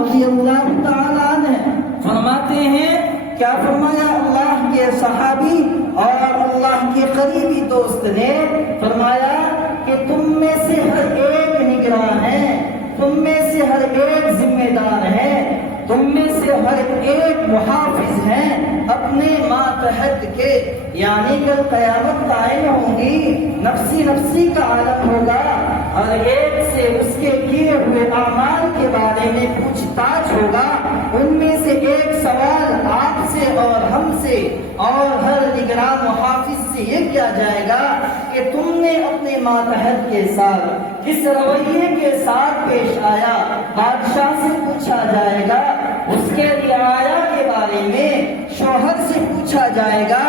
رضی اللہ تعالیٰ عنہ فرماتے ہیں، کیا فرمایا اللہ کے صحابی اور اللہ کے قریبی دوست نے؟ فرمایا کہ تم میں سے ہر ایک نگراں ہے، تم میں سے ہر ایک ذمہ دار ہے، تم میں سے ہر ایک محافظ ہیں اپنے ماتحت کے، یعنی کل قیامت قائم ہوگی، نفسی نفسی کا عالم ہوگا، ہر ایک سے اس کے کیے ہوئے اعمال کے بارے میں پوچھ تاچھ ہوگا۔ ان میں سے ایک سوال آپ سے اور ہم سے اور ہر نگراں محافظ سے یہ کیا جائے گا کہ تم نے اپنے ماتحت کے ساتھ کس رویے کے ساتھ پیش آیا۔ بادشاہ سے پوچھا جائے گا، اس کے رعایا کے بارے میں شوہر سے پوچھا جائے گا،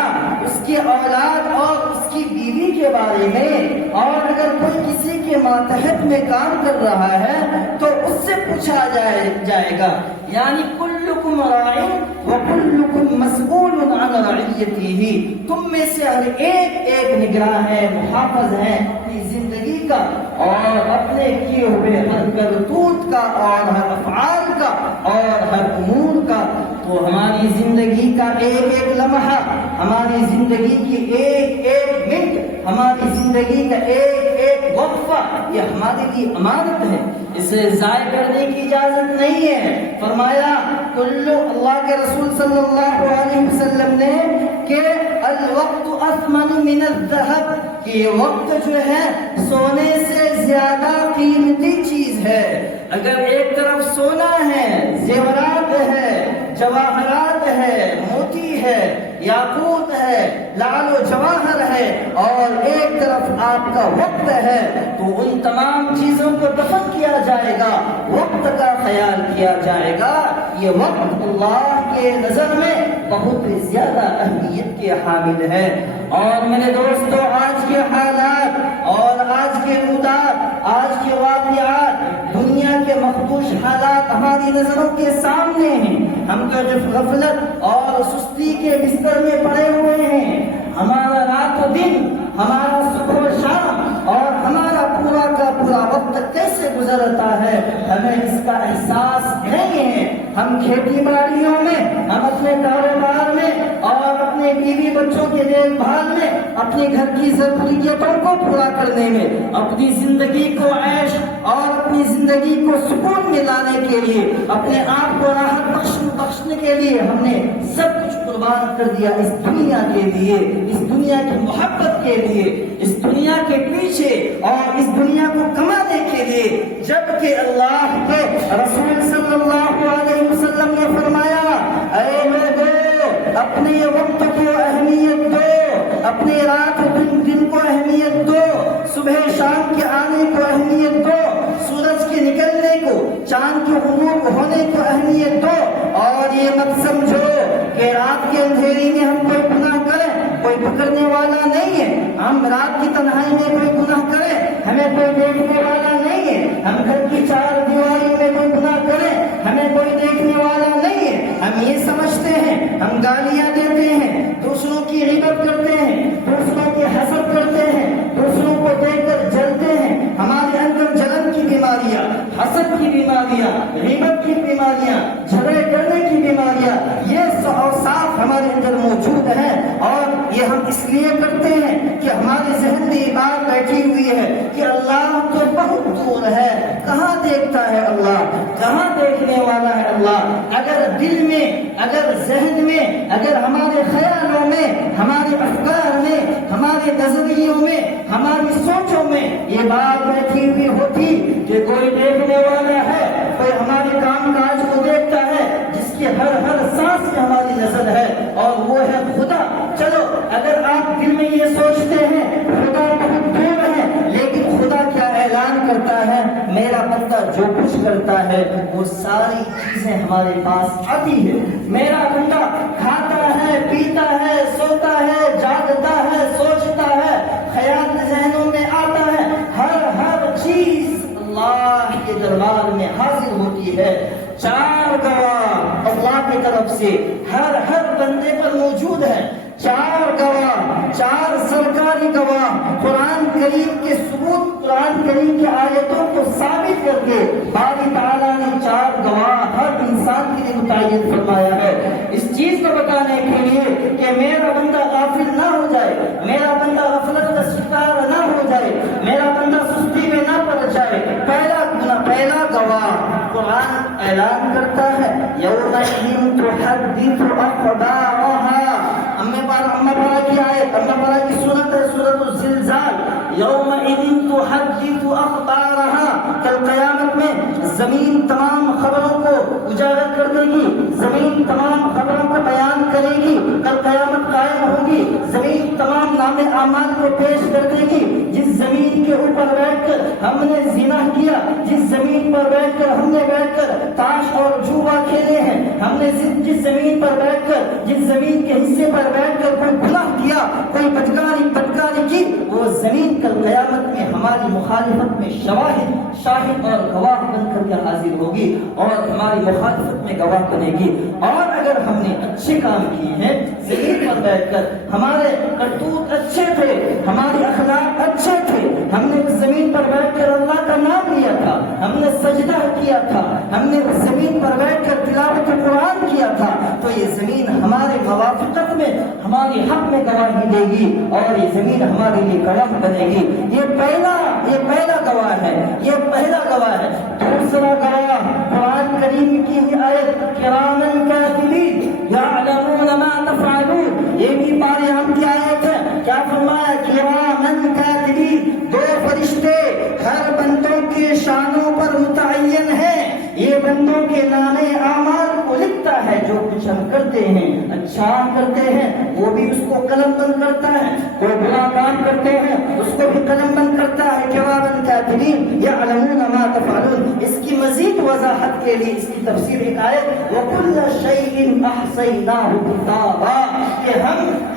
اس کے اولاد اور اس کی بیوی کے بارے میں، اور اگر کوئی کسی کے ماتحت میں کام کر رہا ہے تو اس سے پوچھا جائے گا۔ یعنی کلکم راع وکلکم مسئول عن رعیتہ، تم میں سے ہر ایک نگراں ہے، محافظ ہے اپنی زندگی کا اور اپنے کیے ہوئے ہر کرتوت کا اور ہر افعال کا اور ہر امور کا۔ تو ہماری زندگی کا ایک لمحہ، ہماری زندگی کی ایک منٹ، ہماری زندگی کا ایک وقفہ یہ ہمارے لیے امانت ہے، اسے ضائع کرنے کی اجازت نہیں ہے۔ فرمایا اللہ کے رسول صلی اللہ علیہ وسلم نے کہ الوقت اثمن من الذهب، کہ یہ وقت جو ہے سونے سے زیادہ قیمتی چیز ہے۔ اگر ایک طرف سونا ہے، زیورات ہے، جواہرات ہے، موتی ہے، یاقوت ہے، لعل و جواہر ہے، اور ایک طرف آپ کا وقت ہے، تو ان تمام چیزوں کو دفن کیا جائے گا، وقت کا خیال کیا جائے گا۔ یہ وقت اللہ کے نظر میں بہت زیادہ اہمیت کے حامل ہے۔ اور میرے دوستو، آج کے حالات اور آج کے مدات، آج کے واقعات، دنیا کے مخدوش حالات ہماری نظروں کے سامنے ہیں۔ ہم تو غفلت اور سستی کے بستر میں پڑے ہوئے ہیں، ہمارا رات و دن، ہمارا صبح و شام اور ہمارا پورا کا پورا وقت کیسے گزرتا ہے ہمیں اس کا احساس نہیں ہے۔ ہم کھیتی باڑیوں میں، ہم اپنے کاروبار میں اور اپنے بیوی بچوں کے دیکھ بھال میں، اپنے گھر کی ضروریتوں کو پورا کرنے میں، اپنی زندگی کو عیش اور اپنی زندگی کو سکون میں لانے کے لیے، اپنے آپ کو راحت بخشنے کے لیے ہم نے سب کچھ قربان کر دیا اس دنیا کے لیے، اس دنیا کی محبت کے لیے، اس دنیا کے پیچھے اور اس دنیا کو کمانے کے لیے، جبکہ اللہ کے رسول صلی اللہ علیہ وسلم نے فرمایا، اے لوگو اپنے وقت کو اہمیت دو، اپنے رات دن کو اہمیت دو، صبح شام کے آنے کو اہمیت دو، سورج کے نکلنے کو، چاند کے غروب ہونے کو اہمیت دو، اور یہ مت سمجھو کہ رات کے اندھیری میں ہم کوئی گناہ کریں کوئی پکڑنے والا نہیں ہے، ہم رات کی تنہائی میں کوئی گناہ کریں ہمیں کوئی دیکھنے والا نہیں ہے، ہم گھر کی چار دیواری میں کوئی گناہ کریں ہمیں کوئی دیکھنے والا نہیں ہے۔ ہم یہ سمجھتے ہیں، ہم گالیاں دیتے ہیں، دوسروں کی غیبت کرتے ہیں، دوسروں کی حسد کرتے ہیں، دوسروں کو دیکھ کر جلتے ہیں، ہمارے اندر جلن کی بیماریاں، حسد کی بیماریاں، غیبت کی بیماریاں، جھگڑے کرنے کی بیماریاں، یہ اوصاف ہمارے اندر موجود ہیں، اور یہ ہم اس لیے کرتے ہیں کہ ہمارے ذہن میں یہ بات بیٹھی ہوئی ہے کہ اللہ تو بہت دور ہے، کہاں دیکھتا ہے اللہ، کہاں دیکھنے والا ہے اللہ۔ اگر دل میں، اگر ذہن میں، اگر ہمارے خیالوں میں، ہمارے افکار میں، ہمارے نظریوں میں، ہماری سوچوں میں یہ بات بیٹھی ہوئی ہوتی کہ کوئی دیکھنے والا ہے، کوئی ہمارے کام کاج کو دیکھتا ہے، جس کی ہر سانس میں ہماری نظر ہے، اور وہ ہے خدا۔ چلو اگر آپ دل میں یہ سوچتے ہیں خدا بہت دور ہے، لیکن خدا کیا اعلان کرتا ہے، میرا بندہ جو کچھ کرتا ہے وہ ساری چیزیں ہمارے پاس آتی ہے۔ میرا بندہ کھاتا ہے، پیتا ہے، سوتا ہے، جاگتا ہے، سوچتا ہے، خیال ذہنوں میں آتا ہے، ہر چیز اللہ کے دربار میں حاضر ہوتی ہے۔ چار گواہ اللہ کی طرف سے ہر بندے پر موجود ہے، چار گواہ، چار سرکاری گواہ، قرآن کریم کے ثبوت، قرآن کریم کی آیتوں کو ثابت کر کے باری تعالیٰ نے چار گواہ ہر متعین فرمایا ہے، اس چیز کو بتانے کے لیے کہ میرا بندہ غافل نہ ہو جائے، میرا بندہ غفلت کا شکار نہ ہو جائے، میرا بندہ سستی میں نہ پڑ جائے۔ پہلا گواہ قرآن اعلان کرتا ہے یومئذ تحدث اخبارها، اما پارا کی آیت، اما پارا کی سورت ہے سورت الزلزال، یومئذ تحدث اخبارها، کل قیامت میں زمین تمام خبروں کو اجاگر کر دے گی، زمین تمام خبروں کو بیان کرے گی، کل قیامت قائم ہوگی، زمین تمام نام اعمال کو پیش کر دے گی۔ جس زمین کے اوپر بیٹھ کر ہم نے زنا کیا، جس زمین پر بیٹھ کر ہم نے بیٹھ کر تاش اور جوا کھیلے ہیں، ہم نے جس زمین پر بیٹھ کر، جس زمین کے حصے پر بیٹھ کر کوئی گناہ کیا، کوئی بدکاری کی، وہ زمین کل قیامت میں ہماری مخالفت میں شاہد اور گواہ بن کر کے حاضر ہوگی اور ہماری مخالفت میں گواہ بنے گی۔ اور اگر ہم نے اچھے کام کیے ہیں، زمین پر بیٹھ کر ہمارے کرتوت اچھے تھے، ہمارے اخلاق اچھے تھے، ہم نے اس زمین پر بیٹھ کر اللہ کا نام لیا تھا، ہم نے سجدہ کیا تھا، ہم نے اس زمین پر بیٹھ کر تلاوت قرآن کیا تھا، تو یہ زمین ہمارے موافقت میں ہماری حق میں گواہی دے گی اور یہ زمین ہمارے لیے گواہ بنے گی۔ یہ پہلا گواہ ہے، یہ پہلا گواہ ہے۔ دوسرا گواہ قرآن کریم کی آیت کرامن کاتبین یعلمون ما تفعلون، یہ بھی پارے ہم کی آیت ہے۔ کیا فرمایا؟ کرامن کاتبین، دو فرشتے ہر بندوں کے شانوں پر متعین ہیں، یہ بندوں کے نامے اعمال کو لکھتا ہے، جو کچھ ہم کرتے ہیں، اچھا کرتے ہیں وہ بھی اس کو قلم بند کرتا ہے، کوئی برا کام کرتے ہیں اس کو بھی قلم بند کرتا ہے۔ کرامن کاتبین یعلمون ما تفعلون، اس کی مزید وضاحت کے لیے اس کی تفسیر ایک آیت وَكُلَّ شَيْءٍ أَحْصَيْنَاهُ كِتَابًا، کہ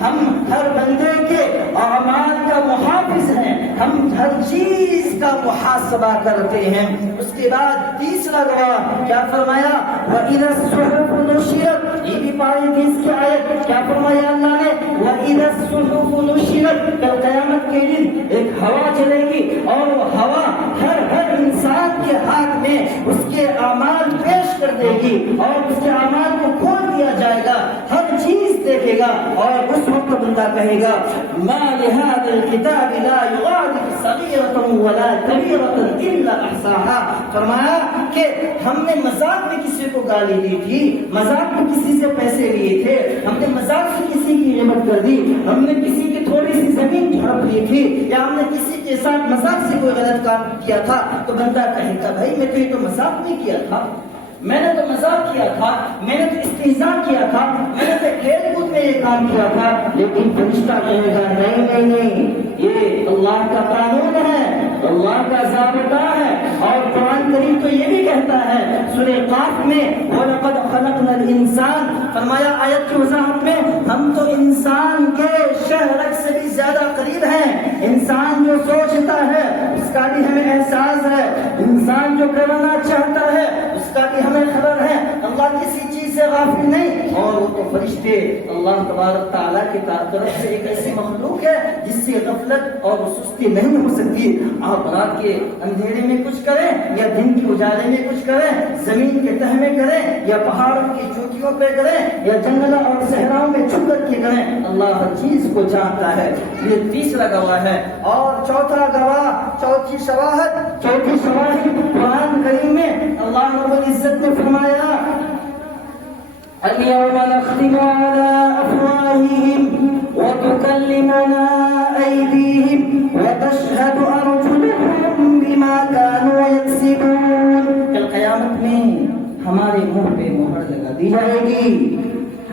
ہم ہر بندے کے اعمال کا محافظ ہیں، ہم ہر چیز کا محاسبہ کرتے ہیں۔ اس کے بعد تیسرا گواہ کیا فرمایا؟ وَإِذَا الصُّحُفُ نُشِرَتْ، یہ بھی پاری تھی اس کی آیت۔ کیا فرمایا اللہ نے؟ وَإِذَا الصُّحُفُ نُشِرَتْ، کل قیامت کے دن ایک ہوا چلے گی اور وہ ہوا ہر انسان کے ہاتھ میں اس کے اعمال پیش کر دے گی اور اس کے اعمال کو کھول دیا جائے گا، ہر چیز دیکھے گا اور اس وقت بندہ کہے گا مَا لِهَذَا الْكِتَابِ لَا يُغَادِرُ صَغِيرَةً وَلَا كَبِيرَةً إِلَّا أَحْصَاهَا، فرمایا کہ ہم نے مذاق میں کسی کو گالی دی تھی، مذاق میں کسی سے پیسے لیے تھے، ہم نے مذاق سے کسی کی غیبت کر دی، ہم نے کسی کی تھوڑی سی زمین ہڑپ لی تھی، یا ہم نے کسی کے ساتھ مذاق سے کوئی غلط کام کیا تھا، تو بندہ کہے گا بھائی میں تو مذاق نہیں کیا تھا، میں نے تو مذاق کیا تھا، میں نے تو استہزاء کیا تھا، میں نے تو کھیل کود میں یہ کام کیا تھا۔ لیکن فرشتہ کہے گا نہیں، یہ اللہ کا قانون ہے، اللہ کا ضابطہ ہے۔ اور قرآن کریم تو یہ بھی کہتا ہے سورہ قاف میں وَلَقَدْ خَلَقْنَا الْإِنسَانَ، فرمایا آیت کی وضاحت میں ہم تو انسان کے شہرک سے بھی زیادہ قریب ہیں۔ انسان جو سوچتا ہے اس کا بھی ہمیں احساس ہے، انسان جو کرنا چاہتا ہے اس کا بھی ہمیں خبر ہے، اللہ کسی چیز سے غافل نہیں۔ اور وہ تو فرشتے اللہ تبارک تعالیٰ کی طرف سے ایک ایسی مخلوق ہے جس سے غفلت اور سستی نہیں ہو سکتی۔ آپ رات کے اندھیرے میں کچھ کریں یا دن کے اجالے میں کچھ کریں، زمین کے تہ میں کریں یا پہاڑوں کی چوٹیوں پہ کریں یا جنگلوں اور صحراؤں میں چھپ کر کے کریں، اللہ ہر چیز کو جانتا ہے۔ یہ تیسرا گواہ ہے۔ اور چوتھا گواہ، چوتھی شواہد قرآن کریم میں اللہ رب العزت نے فرمایا اليوم نختم على أفواههم وتكلمنا أيديهم وتشهد أرجلهم بما كانوا يكسبون، کل قیامت میں ہمارے منہ پہ مہر لگا دی جائے گی،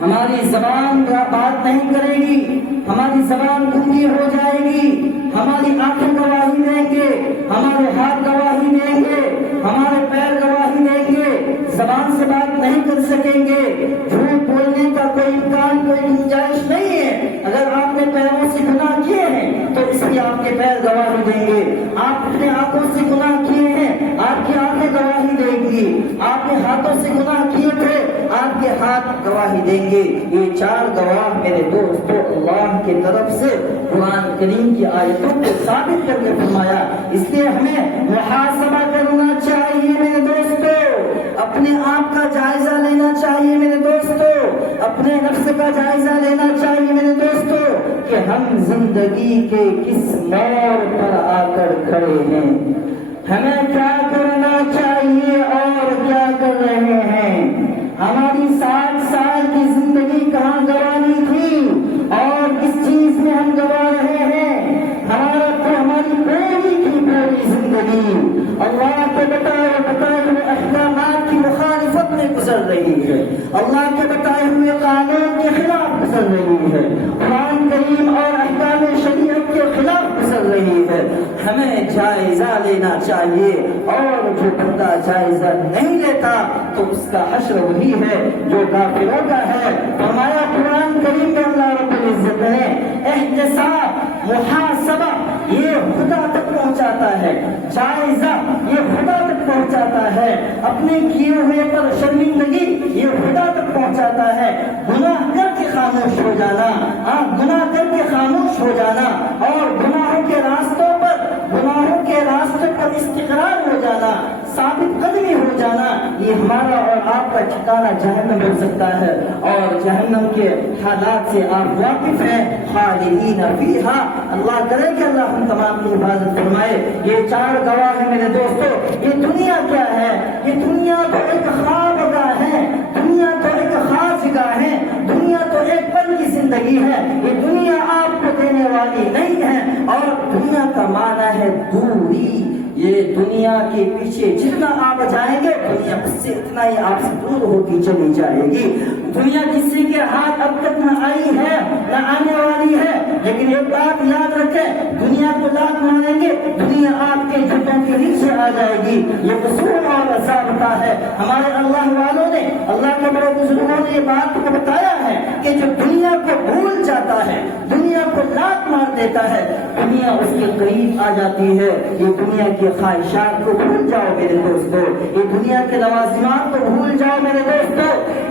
ہماری زبان بات نہیں کرے گی، ہماری زبان گنگی ہو جائے گی، ہماری آنکھیں گواہی دیں گے، ہمارے ہاتھ گواہی دیں گے، ہمارے پیر گواہی دیں گے، زبان سے بات نہیں کر سکیں گے، جھوٹ بولنے کا کوئی امکان، کوئی گنجائش نہیں ہے۔ اگر آپ نے پیروں سے گناہ کیے ہیں تو اس لیے آپ کے پیر گواہی دیں گے، آپ اپنے آنکھوں سے گناہ کیے ہیں آپ کی آنکھیں گواہی دیں گی، آپ نے ہاتھوں سے گناہ کیے تھے آپ کے ہاتھ گواہی دیں گے۔ یہ چار گواہ میرے دوستو اللہ کی طرف سے قرآن کریم کی آیتوں کو ثابت کر کے فرمایا، اس لیے ہمیں محاسبہ کرنا چاہیے میرے دوستو، اپنے آپ کا جائزہ لینا چاہیے۔ اپنے نفس کا جائزہ لینا چاہیے میرے دوستو کہ ہم زندگی کے کس موڑ پر آ کر کھڑے ہیں، ہمیں کیا کرنا چاہیے اور کیا کر رہے ہیں۔ ہماری 60 سال کی زندگی کہاں گوانی تھی اور کس چیز میں ہم گوا رہے ہیں؟ ہماری پوری کی پوری زندگی اللہ کے بتائے ہوئے احکامات کی مخالفت میں گزر رہی ہے، اللہ کے بتائے ہوئے قانون کے خلاف گزر رہی ہے، قرآن کریم اور احکام شریعت کے خلاف گزر رہی ہے۔ ہمیں جائزہ لینا چاہیے، اور جو بندہ جائزہ نہیں لیتا تو اس کا حشر وہی ہے جو کافروں کا ہے۔ فرمایا قرآن کریم میں اللہ رب العزت نے احتساب، محاسبہ یہ خدا تک پہنچاتا ہے، جائزہ یہ خدا تک پہنچاتا ہے، اپنے کیے ہوئے پر شرمندگی یہ خدا تک پہنچاتا ہے، گناہ کر کے خاموش ہو جانا، گناہ کر کے خاموش ہو جانا اور گناہوں کے راستوں پر استقرار ہو جانا، ثابت قدمی ہو جانا، یہ ہمارا اور آپ کا ٹھکانہ جہنم ہو سکتا ہے، اور جہنم کے حالات سے آپ واقف ہیں۔ خالدین فیہا، اللہ کرے کہ اللہ ہم تمام کی حفاظت فرمائے۔ یہ 4 گواہ ہیں میرے دوستو۔ یہ دنیا کیا ہے؟ یہ دنیا تو ایک خواب گاہ ہے، دنیا تو ایک خاص گاہ ہے، دنیا تو ایک پل کی زندگی ہے، یہ دنیا آپ کو دینے والی نہیں ہے، اور دنیا کا معنی ہے دوری۔ یہ دنیا کے پیچھے جتنا آپ جائیں گے دنیا اس سے اتنا ہی آپ سے دور ہوتی چلی جائے گی۔ دنیا کسی کے ہاتھ اب تک نہ آئی ہے نہ آنے والی ہے، لیکن ایک بات یاد رکھیں، دنیا کو لات ماریں گے دنیا آپ کے جھٹوں کے نیچے آ جائے گی۔ یہ اصول اور ضابطہ ہے۔ ہمارے اللہ والوں نے، اللہ کے بڑے بزرگوں نے یہ بات کو بتایا ہے کہ جو دنیا کو بھول جاتا ہے، دنیا کو لات مار دیتا ہے، دنیا اس کے قریب آ جاتی ہے۔ یہ دنیا کی خواہشات کو بھول جاؤ میرے دوستو، یہ دنیا کے لوازمات کو بھول جاؤ میرے دوستو،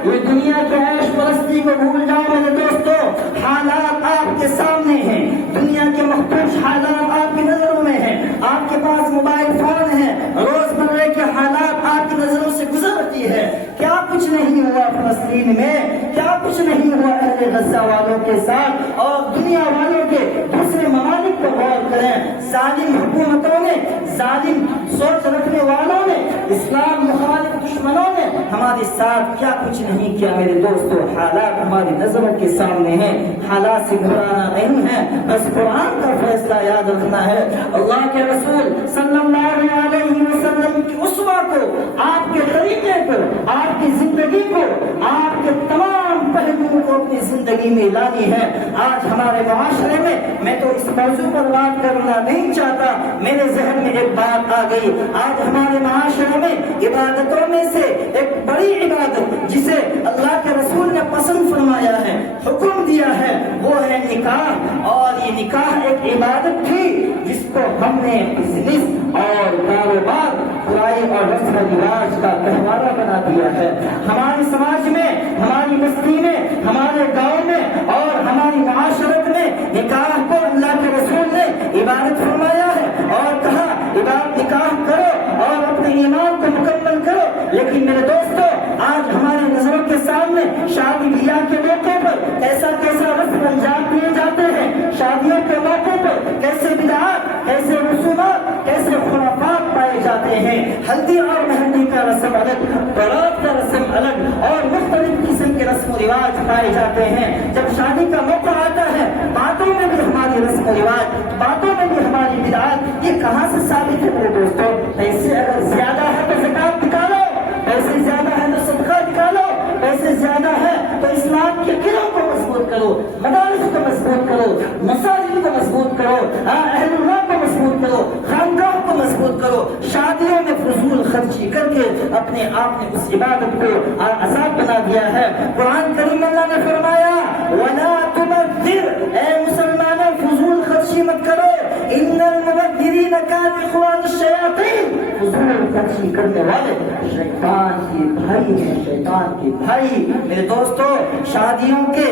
یہ دنیا کے عیش پرستی کو بھول جاؤ میرے دوستو۔ حالات آپ کے سامنے ہیں، دنیا کے مختلف حالات آپ کی نظروں میں ہیں، آپ کے پاس موبائل فون ہے، روز مرہ کے حالات آپ کی نظروں سے گزرتی ہے۔ کیا کچھ نہیں ہوا فلسطین میں، کیا کچھ نہیں ہوا اہل غزہ والوں کے ساتھ، اور دنیا والوں کے دوسرے ممالک کو غور کریں، ظالم حکومتوں نے، ظالم سوچ رکھنے والوں نے، اسلام مخالف دشمنوں نے ہمارے ساتھ کیا کچھ نہیں کیا میرے دوستو۔ حالات ہماری نظروں کے سامنے ہیں، حالات سے گھبرانا نہیں ہے، بس قرآن کا فیصلہ یاد رکھنا ہے۔ اللہ کے رسول صلی اللہ علیہ وسلم کی اسوہ کو، آپ کے طریقے کو، آپ کی زندگی کو، آپ کے تمام پہلوؤں کو اپنی زندگی میں لانی ہے۔ آج ہمارے معاشرے میں تو اس موضوع پر بات کرنا نہیں چاہتا، میرے ذہن میں ایک بات آ گئی۔ آج ہمارے معاشرے میں عبادتوں میں سے ایک بڑی عبادت جسے اللہ کے رسول نے پسند فرمایا ہے، حکم دیا ہے، وہ ہے نکاح۔ اور یہ نکاح ایک عبادت تھی جس کو ہم نے بزنس اور کاروبار، برائی اور رسم و رواج کا تہوارہ بنا دیا ہے۔ ہمارے سماج میں، ہماری بستی میں، ہمارے گاؤں میں اور ہماری معاشرت میں نکاح کو اللہ کے رسول نے عبادت فرمایا ہے اور کہا عبادت نکاح کرو اور اپنے ایمان کو مکمل کرو۔ لیکن میرے دوستو، آج ہمارے نظروں کے سامنے شادی بیاہ کے موقع پر کیسا رسم انجام دیے جاتے ہیں، شادیوں کے موقع پر کیسے بدعات، کیسے رسومات، کیسے خرافات پائے جاتے ہیں۔ ہلدی اور مہندی کا رسم الگ، بارات کا رسم الگ، اور مختلف قسم کے رسم و رواج پائے جاتے ہیں۔ جب شادی کا موقع آتا ہے باتوں میں بھی ہماری رسم و رواج، باتوں میں بھی ہماری بدعات، یہ کہاں سے ثابت ہے میرے دوستو؟ پیسے اگر زیادہ ہے تو زکات نکالو، پیسے زیادہ ہے تو صدقہ نکالو، پیسے زیادہ ہے تو اسلام کے قلعوں کو مضبوط کرو، مدارس کو مضبوط کرو، مساجد کو مضبوط کرو، اہل اللہ کو مضبوط کرو، خانقاہ کو مضبوط کرو۔ شادیوں میں فضول خرچی کر کے اپنے آپ نے اس عبادت کو عذاب بنا دیا ہے۔ قرآن کریم اللہ نے فرمایا وَلَا تُبَذِّرْ، اے مسلمانوں فضول خرچی مت کرو، إِنَّ الْمُبَذِّرِينَ كَانُوا إِخْوَانَ الشَّيَاطِينَ، فضول خرچی کرنے والے شیطان کے بھائی ہیں، شیطان کے بھائی۔ میرے دوستو، شادیوں کے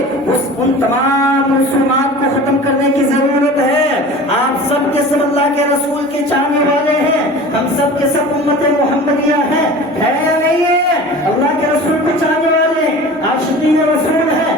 ان تمام رسومات کو ختم کرنے کی ضرورت ہے۔ آپ سب کے سب اللہ کے رسول کے چاہنے والے ہیں، ہم سب کے سب امت محمدیہ ہیں، ہے یا نہیں ہے؟ اللہ کے رسول کو چاہنے والے عاشقین رسول ہیں،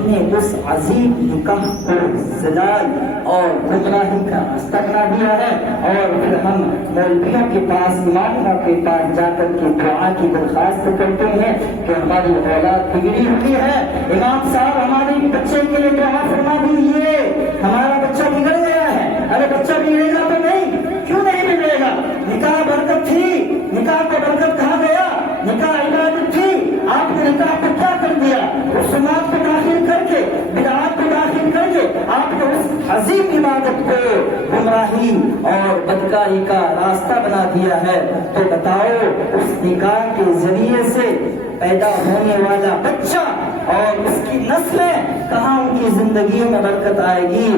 ہم نے اس عظیم نکاح کو زلال اور گمراہی کا راستہ بنا دیا ہے، اور پھر ہم مولویوں کے پاس، اماموں کے پاس جا کر کے دعا کی درخواست کرتے ہیں کہ ہماری اولاد بگڑی ہوئی ہے، امام صاحب ہمارے بچے کے لیے دعا فرما دیجیے، ہمارا بچہ بگڑ گیا ہے۔ ارے بچہ بگڑے گا تو نہیں، کیوں نہیں بگڑے گا؟ نکاح برکت تھی، نکاح کو برکت کہا گیا، نکاح عبادت تھی، آپ نے نکاح کو کیا کر دیا؟ رسومات کو داخل کر کے، بدعات کو داخل کر کے آپ نے اس عظیم عبادت کو گمراہی اور بدکاری کا راستہ بنا دیا ہے۔ تو بتاؤ اس نکاح کے ذریعے سے پیدا ہونے والا بچہ اور اس کی نسلیں کہاں ان کی زندگیوں میں برکت آئے گی؟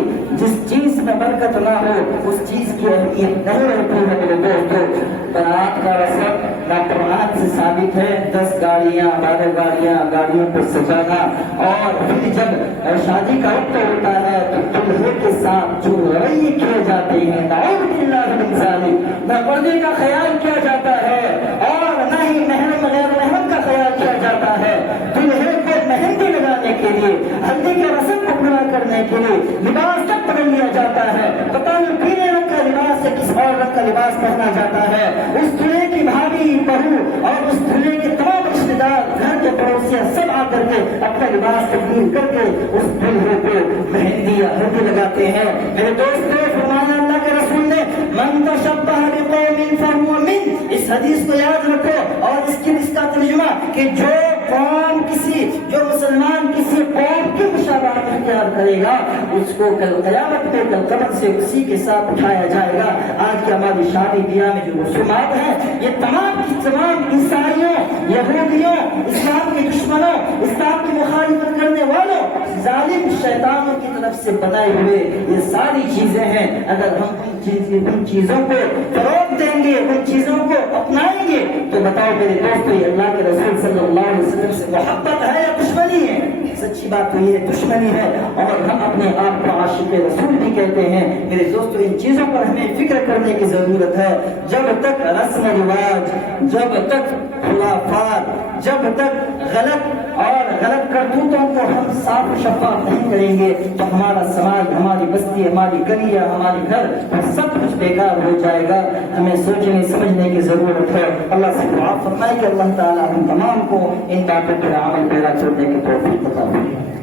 جس چیز میں برکت نہ ہو اس چیز کی اہمیت نہیں رہتی ہے میرے دوستو۔ برات کا رسم نہ قرآن سے ثابت ہے، 10 گاڑیاں 12 گاڑیاں گاڑیوں کو سجانا، اور پھر جب شادی کا وقت ہوتا ہے تو دلہے کے ساتھ جو رویے کیے جاتے ہیں، نعوذ باللہ من ذالک، نہ پردے کا خیال کیا جاتا ہے اور نہ ہی محرم غیر محرم کا خیال کیا جاتا ہے۔ دلہے کو مہندی لگانے کے لیے، ہلدی کے رسم کو پورا کرنے کے لیے لباس تک بدل لیا جاتا ہے، پتہ نہیں پیلے رنگ کا لباس سے کس اور رنگ کا لباس پہنا جاتا ہے۔ اس دلہے کی بھابھی بہو اور اس دلہے کے تمام رشتے دار، گھر کے پڑوسیاں سب آ کر کے اپنا لباس تبدیل کر کے اس دلہے کو مہندی یا ہلدی لگاتے ہیں۔ میرے دوستو، فرمایا اللہ کے رسول نے، من تشبہ بقوم فہو منہ، اس حدیث کو یاد رکھو، اور اس کا ترجمہ کہ جو مسلمان کسی قوم کی مشابہت اختیار کرے گا اس کو کل قیامت میں کل قبر سے اسی کے ساتھ اٹھایا جائے گا۔ آج کی ہماری شادی بیاہ میں جو رسومات ہیں یہ تمام کی تمام عیسائیوں، یہودیوں، اسلام کے دشمنوں، اسلام کی مخالفت کرنے والوں، ظالم شیطانوں کی طرف سے بنائے ہوئے یہ ساری چیزیں ہیں۔ اگر ہم ان چیزوں کو فروغ دیں گے، ان چیزوں کو اپنائیں گے، تو بتاؤ میرے دوستو، یہ اللہ کے رسول صلی اللہ علیہ وسلم سے محبت ہے یا دشمنی ہے؟ سچی بات تو یہ دشمنی ہے، اور ہم اپنے آپ کو عاشق رسول بھی کہتے ہیں۔ میرے دوستو، ان چیزوں پر ہمیں فکر کرنے کی ضرورت ہے۔ جب تک رسم و رواج، جب تک خلافات، جب تک غلط کرتوتوں کو ہم صاف و شفاف نہیں کریں گے تو ہمارا سماج، ہماری بستی، ہماری گلیاں، ہمارے گھر سب کچھ بیکار ہو جائے گا۔ ہمیں سوچنے سمجھنے کی ضرورت ہے۔ اللہ سے دعا فرمائے کہ اللہ تعالیٰ ہم تمام کو ان باتوں پر عمل پیدا کرنے کی توفیق عطا فرمائے۔